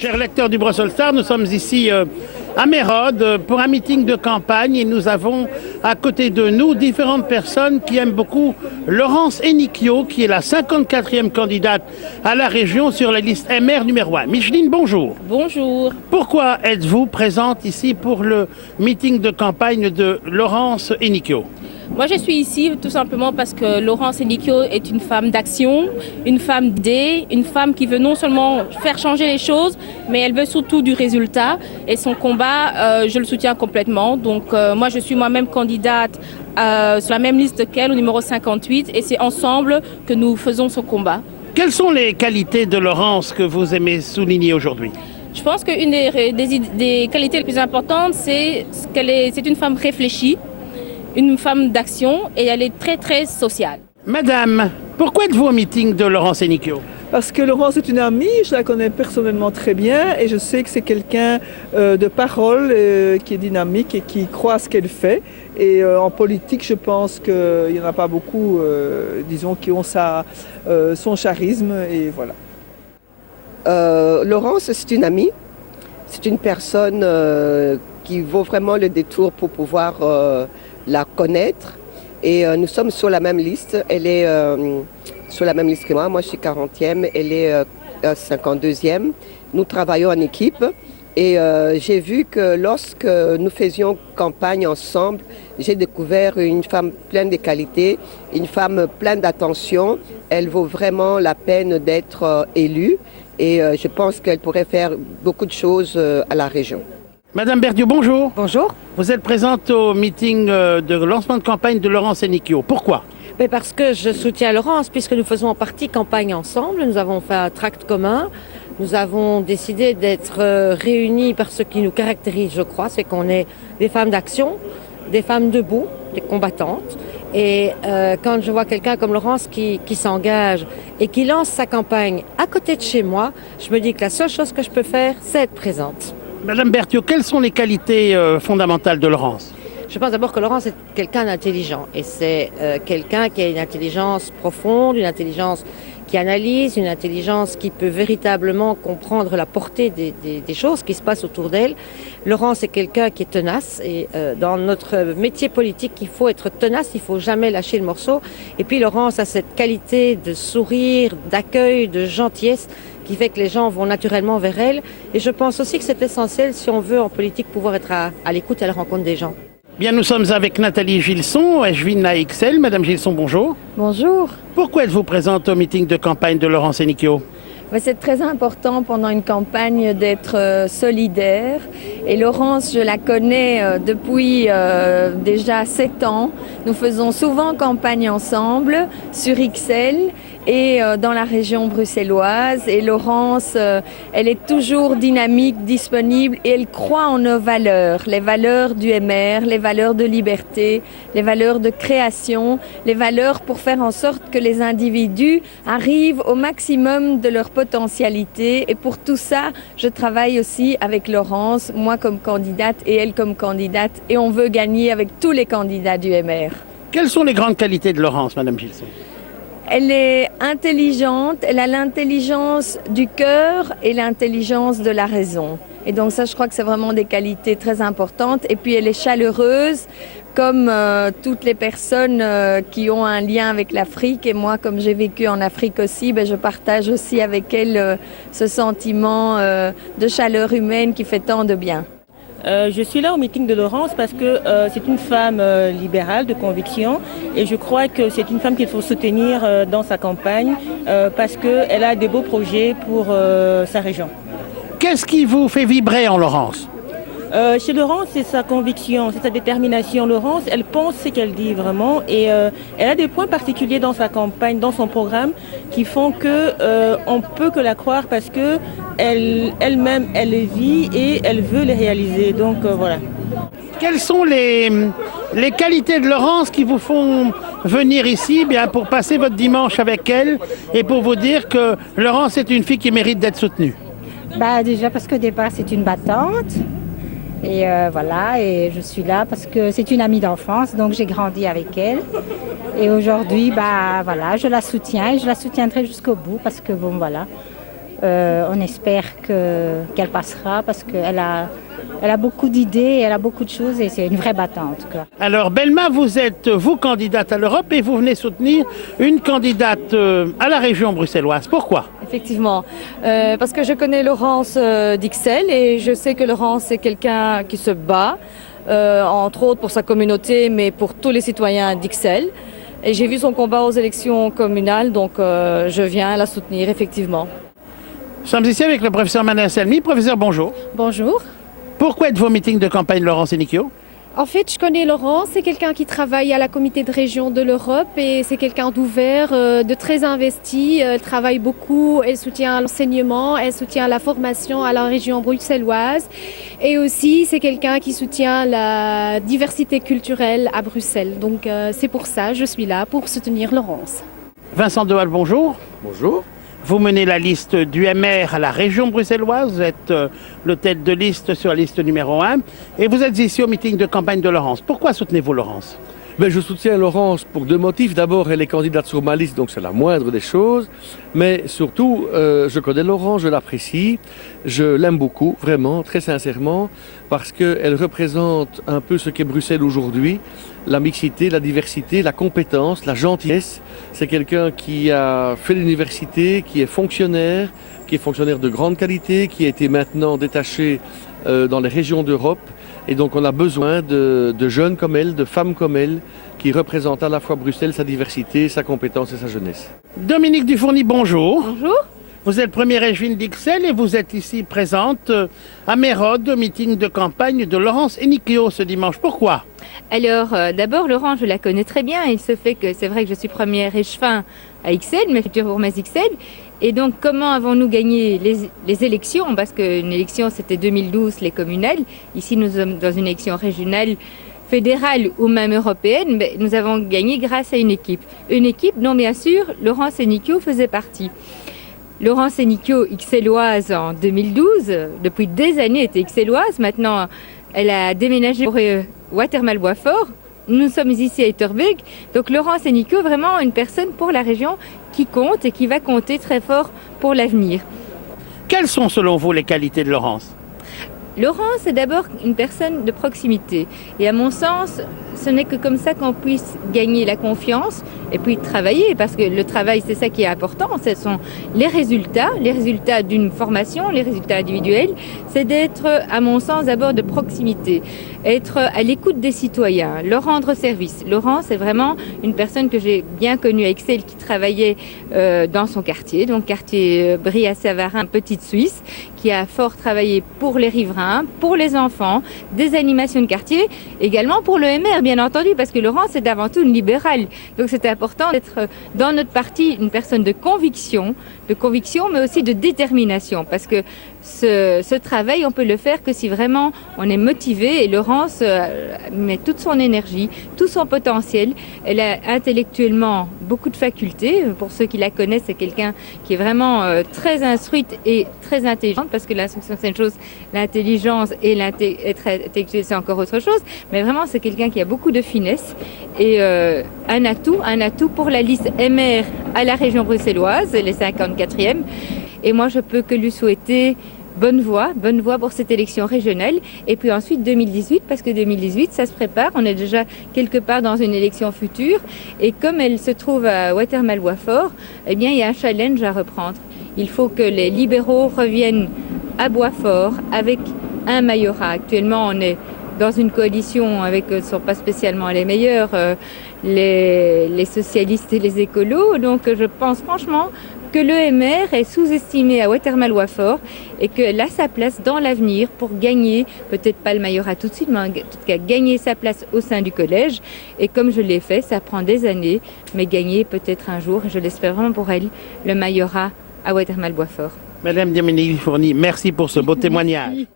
Chers lecteurs du Brussels Star, nous sommes ici à Mérode pour un meeting de campagne et nous avons à côté de nous différentes personnes qui aiment beaucoup Laurence Enicchio, qui est la 54e candidate à la région sur la liste MR numéro 1. Micheline, bonjour. Bonjour. Pourquoi êtes-vous présente ici pour le meeting de campagne de Laurence Enicchio ? Moi, je suis ici tout simplement parce que Laurence Enicchio est une femme d'action, une femme d'idées, une femme qui veut non seulement faire changer les choses, mais elle veut surtout du résultat. Et son combat, je le soutiens complètement. Donc, moi, je suis moi-même candidate sur la même liste qu'elle, au numéro 58, et c'est ensemble que nous faisons ce combat. Quelles sont les qualités de Laurence que vous aimez souligner aujourd'hui ? Je pense qu'une des qualités les plus importantes, c'est qu'elle c'est une femme réfléchie, une femme d'action et elle est très très sociale. Madame, pourquoi êtes-vous au meeting de Laurence Enicchio ? Parce que Laurence est une amie, je la connais personnellement très bien et je sais que c'est quelqu'un de parole qui est dynamique et qui croit à ce qu'elle fait. Et en politique, je pense qu'il n'y en a pas beaucoup, disons, qui ont son charisme et voilà. Laurence, c'est une amie, c'est une personne qui vaut vraiment le détour pour pouvoir la connaître. Et nous sommes sur la même liste. Elle est sur la même liste que moi. Moi, je suis 40e, elle est 52e. Nous travaillons en équipe. Et j'ai vu que lorsque nous faisions campagne ensemble, j'ai découvert une femme pleine de qualités, une femme pleine d'attention. Elle vaut vraiment la peine d'être élue. Et je pense qu'elle pourrait faire beaucoup de choses à la région. Madame Berthiaud, bonjour. Bonjour. Vous êtes présente au meeting de lancement de campagne de Laurence Enicchio. Pourquoi ? Parce que je soutiens Laurence, puisque nous faisons en partie campagne ensemble. Nous avons fait un tract commun. Nous avons décidé d'être réunis par ce qui nous caractérise, je crois, c'est qu'on est des femmes d'action, des femmes debout, des combattantes. Et quand je vois quelqu'un comme Laurence qui s'engage et qui lance sa campagne à côté de chez moi, je me dis que la seule chose que je peux faire, c'est être présente. Madame Berthiaud, quelles sont les qualités fondamentales de Laurence ? Je pense d'abord que Laurence est quelqu'un d'intelligent et c'est quelqu'un qui a une intelligence profonde, une intelligence qui analyse, une intelligence qui peut véritablement comprendre la portée des choses qui se passent autour d'elle. Laurence est quelqu'un qui est tenace et dans notre métier politique, il faut être tenace, il ne faut jamais lâcher le morceau. Et puis Laurence a cette qualité de sourire, d'accueil, de gentillesse qui fait que les gens vont naturellement vers elle. Et je pense aussi que c'est essentiel si on veut en politique pouvoir être à l'écoute et à la rencontre des gens. Bien, nous sommes avec Nathalie Gilson, Echevine AXL. Madame Gilson, bonjour. Bonjour. Pourquoi êtes-vous présente au meeting de campagne de Laurence Enicchio ? C'est très important pendant une campagne d'être solidaire. Et Laurence, je la connais depuis déjà 7 ans. Nous faisons souvent campagne ensemble sur XL et dans la région bruxelloise. Et Laurence, elle est toujours dynamique, disponible et elle croit en nos valeurs. Les valeurs du MR, les valeurs de liberté, les valeurs de création, les valeurs pour faire en sorte que les individus arrivent au maximum de leur potentialité. Et pour tout ça, je travaille aussi avec Laurence, moi comme candidate et elle comme candidate. Et on veut gagner avec tous les candidats du MR. Quelles sont les grandes qualités de Laurence, Madame Gilson ? Elle est intelligente, elle a l'intelligence du cœur et l'intelligence de la raison. Et donc ça, je crois que c'est vraiment des qualités très importantes. Et puis elle est chaleureuse, comme toutes les personnes qui ont un lien avec l'Afrique. Et moi, comme j'ai vécu en Afrique aussi, je partage aussi avec elle ce sentiment de chaleur humaine qui fait tant de bien. Je suis là au meeting de Laurence parce que c'est une femme libérale de conviction et je crois que c'est une femme qu'il faut soutenir dans sa campagne parce qu'elle a des beaux projets pour sa région. Qu'est-ce qui vous fait vibrer en Laurence ? Chez Laurence, c'est sa conviction, c'est sa détermination. Laurence, elle pense ce qu'elle dit vraiment et elle a des points particuliers dans sa campagne, dans son programme qui font que on peut que la croire parce que elle-même, elle les vit et elle veut les réaliser. Donc voilà. Quelles sont les qualités de Laurence qui vous font venir ici pour passer votre dimanche avec elle et pour vous dire que Laurence est une fille qui mérite d'être soutenue ? Déjà parce qu'au départ, c'est une battante. Et voilà, et je suis là parce que c'est une amie d'enfance, donc j'ai grandi avec elle. Et aujourd'hui, voilà, je la soutiens et je la soutiendrai jusqu'au bout parce que bon, voilà, On espère qu'elle passera parce qu'elle a beaucoup d'idées, elle a beaucoup de choses et c'est une vraie battante, quoi. Alors Belma, vous êtes vous candidate à l'Europe et vous venez soutenir une candidate à la région bruxelloise. Pourquoi? Effectivement, parce que je connais Laurence d'Ixelles et je sais que Laurence est quelqu'un qui se bat, entre autres pour sa communauté, mais pour tous les citoyens d'Ixelles. Et j'ai vu son combat aux élections communales, donc je viens la soutenir effectivement. Nous sommes ici avec le professeur Manel Selmi. Professeur, bonjour. Bonjour. Pourquoi êtes-vous au meeting de campagne Laurence Enicchio? En fait, je connais Laurence, c'est quelqu'un qui travaille à la comité de région de l'Europe et c'est quelqu'un d'ouvert, de très investi. Elle travaille beaucoup, elle soutient l'enseignement, elle soutient la formation à la région bruxelloise et aussi c'est quelqu'un qui soutient la diversité culturelle à Bruxelles. Donc c'est pour ça que je suis là, pour soutenir Laurence. Vincent Dehalle, bonjour. Bonjour. Vous menez la liste du MR à la région bruxelloise, vous êtes le tête de liste sur la liste numéro 1 et vous êtes ici au meeting de campagne de Laurence. Pourquoi soutenez-vous Laurence? Je soutiens Laurence pour deux motifs. D'abord, elle est candidate sur ma liste, donc c'est la moindre des choses. Mais surtout, je connais Laurence, je l'apprécie, je l'aime beaucoup, vraiment, très sincèrement, parce qu'elle représente un peu ce qu'est Bruxelles aujourd'hui, la mixité, la diversité, la compétence, la gentillesse. C'est quelqu'un qui a fait l'université, qui est fonctionnaire de grande qualité, qui a été maintenant détaché dans les régions d'Europe. Et donc on a besoin de jeunes comme elle, de femmes comme elle, qui représentent à la fois Bruxelles, sa diversité, sa compétence et sa jeunesse. Dominique Dufourny, bonjour. Bonjour. Vous êtes première échevine d'Ixelles et vous êtes ici présente à Mérode, au meeting de campagne de Laurence Enicchio ce dimanche. Pourquoi? Alors, d'abord, Laurence, je la connais très bien. Il se fait que c'est vrai que je suis première échevin à Ixelles, mes futures bourgmesses d'Ixelles. Et donc, comment avons-nous gagné les élections? Parce qu'une élection, c'était 2012, les communales. Ici, nous sommes dans une élection régionale, fédérale ou même européenne. Mais nous avons gagné grâce à une équipe. Une équipe dont, bien sûr, Laurence Enicchio faisait partie. Laurence Enicchio, ixelloise en 2012, depuis des années était ixelloise. Maintenant, elle a déménagé pour Watermal-Boisfort. Nous sommes ici à Etterbeek. Donc Laurence Enicchio, vraiment une personne pour la région qui compte et qui va compter très fort pour l'avenir. Quelles sont selon vous les qualités de Laurence? Laurence est d'abord une personne de proximité. Et à mon sens, ce n'est que comme ça qu'on puisse gagner la confiance et puis travailler. Parce que le travail, c'est ça qui est important. Ce sont les résultats d'une formation, les résultats individuels. C'est d'être, à mon sens, d'abord de proximité. Être à l'écoute des citoyens, leur rendre service. Laurence est vraiment une personne que j'ai bien connue à Ixelles qui travaillait dans son quartier. Donc quartier Brie-à-Savarin, Petite Suisse, qui a fort travaillé pour les riverains, pour les enfants, des animations de quartier, également pour le MR, bien entendu, parce que Laurence est avant tout une libérale. Donc c'est important d'être dans notre parti une personne de conviction, mais aussi de détermination, parce que ce travail, on peut le faire que si vraiment on est motivé. Et Laurence met toute son énergie, tout son potentiel. Elle a intellectuellement beaucoup de facultés. Pour ceux qui la connaissent, c'est quelqu'un qui est vraiment très instruite et très intelligente, parce que l'instruction c'est une chose, l'intelligence et être intellectuel c'est encore autre chose. Mais vraiment, c'est quelqu'un qui a beaucoup de finesse et un atout pour la liste MR à la région bruxelloise, les 54e. Et moi, je peux que lui souhaiter bonne voie pour cette élection régionale. Et puis ensuite 2018, parce que 2018, ça se prépare. On est déjà quelque part dans une élection future. Et comme elle se trouve à Watermal-Boisfort, eh bien, il y a un challenge à reprendre. Il faut que les libéraux reviennent à Boisfort avec un majorat. Actuellement, on est dans une coalition avec, ce ne sont pas spécialement les meilleurs, les socialistes et les écolos. Donc je pense franchement que le MR est sous-estimé à Watermal-Boisfort et qu'elle a sa place dans l'avenir pour gagner, peut-être pas le majorat tout de suite, mais en tout cas gagner sa place au sein du collège. Et comme je l'ai fait, ça prend des années, mais gagner peut-être un jour, et je l'espère vraiment pour elle, le majorat à Watermal-Boisfort. Madame Dominique Dufourny, merci pour ce beau témoignage.